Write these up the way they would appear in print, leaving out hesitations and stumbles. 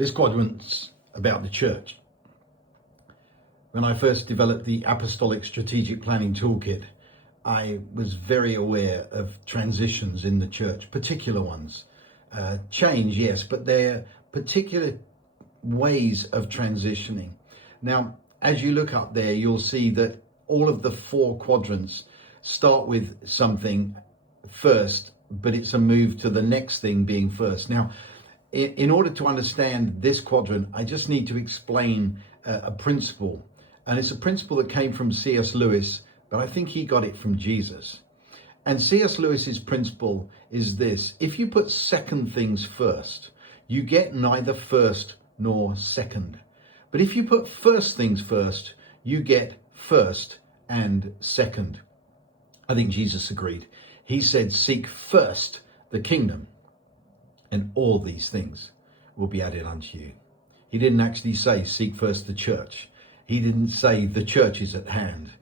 This quadrant's about the church. When I first developed the Apostolic Strategic Planning Toolkit, I was very aware of transitions in the church, particular ones. Change, yes, but they're particular ways of transitioning. Now, as you look up there, you'll see that all of the four quadrants start with something first, but it's a move to the next thing being first. Now, in order to understand this quadrant, I just need to explain a principle. And it's a principle that came from C.S. Lewis, but I think he got it from Jesus. And C.S. Lewis's principle is this: if you put second things first, you get neither first nor second. But if you put first things first, you get first and second. I think Jesus agreed. He said, seek first the kingdom, and all these things will be added unto you. He didn't actually say, seek first the church. He didn't say the church is at hand.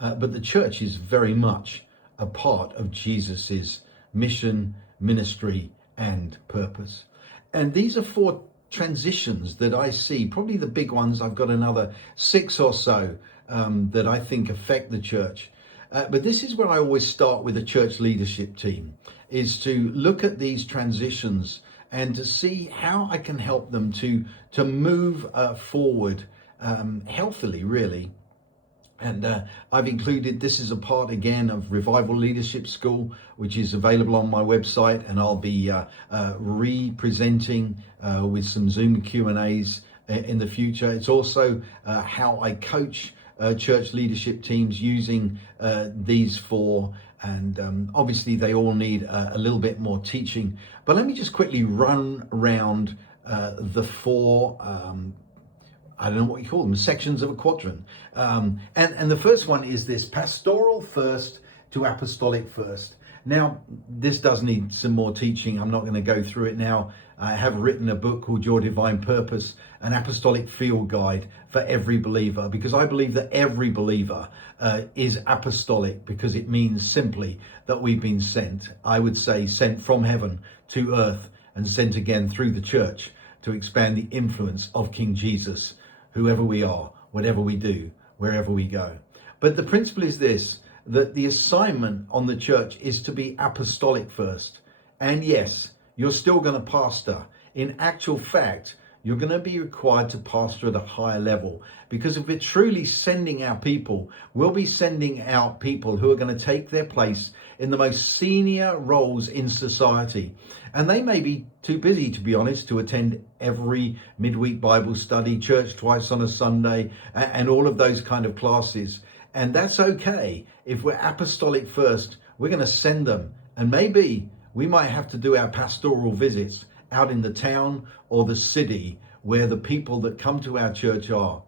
But the church is very much a part of Jesus's mission, ministry, and purpose. And these are four transitions that I see, probably the big ones. I've got another 6 or so that I think affect the church. But this is where I always start with a church leadership team, is to look at these transitions and to see how I can help them to move forward healthily, really. And I've included, this is a part again of Revival Leadership School, which is available on my website, and I'll be re-presenting with some Zoom Q&As in the future. It's also how I coach church leadership teams using these four, and obviously they all need a little bit more teaching. But let me just quickly run around the four I don't know what you call them, sections of a quadrant. And the first one is this: pastoral first to apostolic first. Now, this does need some more teaching. I'm not going to go through it now. I have written a book called Your Divine Purpose, an apostolic field guide for every believer, because I believe that every believer is apostolic, because it means simply that we've been sent. I would say sent from heaven to earth and sent again through the church to expand the influence of King Jesus, whoever we are, whatever we do, wherever we go. But the principle is this: that the assignment on the church is to be apostolic first. And yes, you're still going to pastor. In actual fact, you're going to be required to pastor at a higher level, because if we're truly sending our people, we'll be sending out people who are going to take their place in the most senior roles in society. And they may be too busy, to be honest, to attend every midweek Bible study, church twice on a Sunday, and all of those kind of classes. And that's okay. If we're apostolic first, we're going to send them. And maybe we might have to do our pastoral visits out in the town or the city where the people that come to our church are.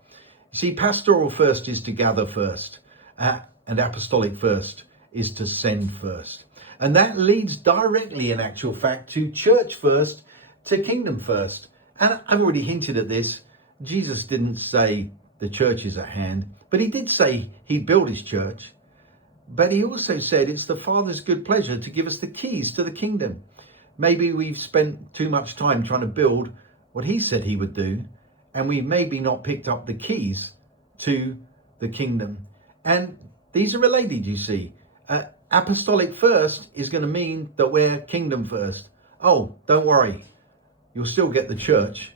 You see, pastoral first is to gather first, and apostolic first is to send first. And that leads directly, in actual fact, to church first, to kingdom first. And I've already hinted at this. Jesus didn't say the church is at hand, but he did say he'd build his church. But he also said it's the Father's good pleasure to give us the keys to the kingdom. Maybe we've spent too much time trying to build what he said he would do, and we maybe not picked up the keys to the kingdom. And these are related, you see. Apostolic first is going to mean that we're kingdom first. Oh, don't worry, you'll still get the church.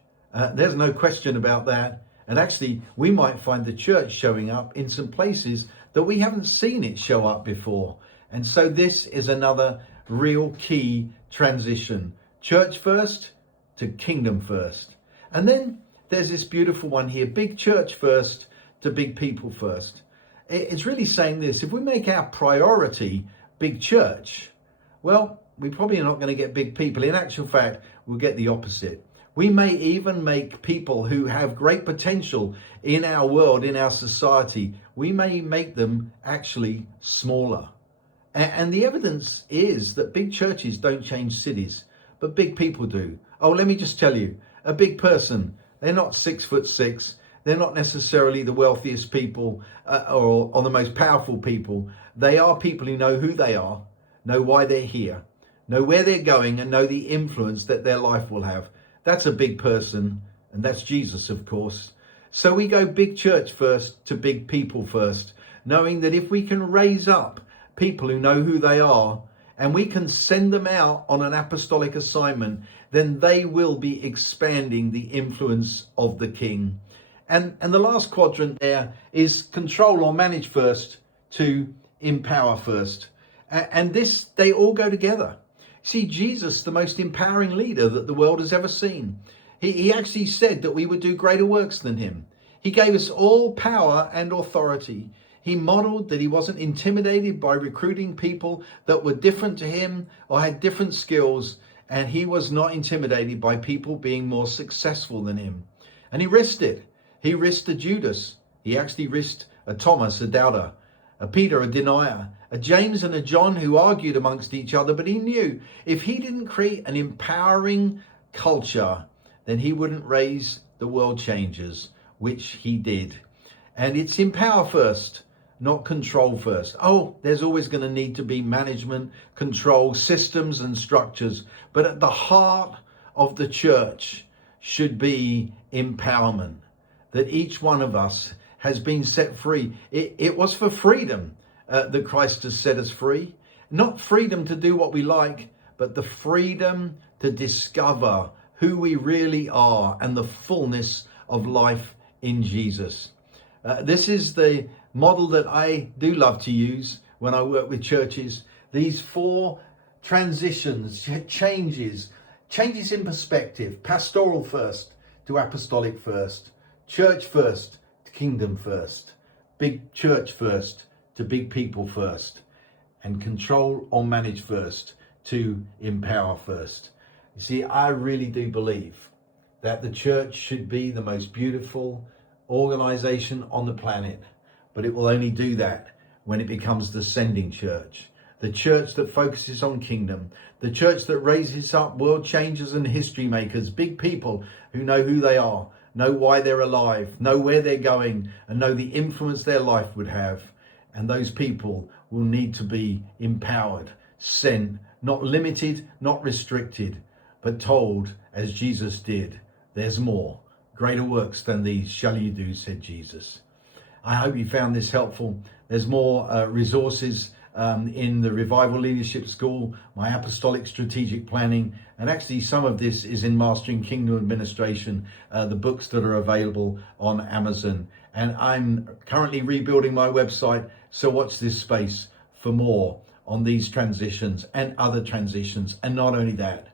There's no question about that. And actually, we might find the church showing up in some places that we haven't seen it show up before. And so this is another real key transition. Church first to kingdom first. And then there's this beautiful one here: big church first to big people first. It's really saying this: if we make our priority big church, well, we probably are not going to get big people. In actual fact, we'll get the opposite. We may even make people who have great potential in our world, in our society, we may make them actually smaller. And the evidence is that big churches don't change cities, but big people do. Oh, let me just tell you, a big person, they're not 6'6". They're not necessarily the wealthiest people or the most powerful people. They are people who know who they are, know why they're here, know where they're going, and know the influence that their life will have. That's a big person and that's Jesus, of course. So we go big church first to big people first, knowing that if we can raise up people who know who they are and we can send them out on an apostolic assignment, then they will be expanding the influence of the King. And the last quadrant there is control or manage first to empower first. And this, they all go together. See, Jesus, the most empowering leader that the world has ever seen, he actually said that we would do greater works than him. He gave us all power and authority. He modeled that he wasn't intimidated by recruiting people that were different to him or had different skills. And he was not intimidated by people being more successful than him. And he risked it. He risked a Judas. He actually risked a Thomas, a doubter, a Peter, a denier, a James and a John who argued amongst each other. But he knew if he didn't create an empowering culture, then he wouldn't raise the world changers, which he did. And it's empower first, not control first. Oh, there's always going to need to be management, control, systems and structures. But at the heart of the church should be empowerment, that each one of us has been set free. It was for freedom that Christ has set us free. Not freedom to do what we like, but the freedom to discover who we really are and the fullness of life in Jesus. This is the model that I do love to use when I work with churches. These 4 transitions, changes in perspective: pastoral first to apostolic first, church first to kingdom first, big church first to big people first, and control or manage first to empower first. You see, I really do believe that the church should be the most beautiful organization on the planet, but it will only do that when it becomes the sending church, the church that focuses on kingdom, the church that raises up world changers and history makers, big people who know who they are, know why they're alive, know where they're going, and know the influence their life would have. And those people will need to be empowered, sent, not limited, not restricted, but told, as Jesus did, there's more. Greater works than these shall you do, said Jesus. I hope you found this helpful. There's more resources in the Revival Leadership School, my Apostolic Strategic Planning, and actually some of this is in Mastering Kingdom Administration, the books that are available on Amazon. And I'm currently rebuilding my website, so watch this space for more on these transitions and other transitions. And not only that,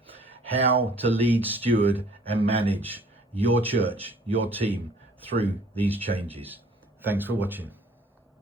how to lead, steward, and manage your church, your team through these changes. Thanks for watching.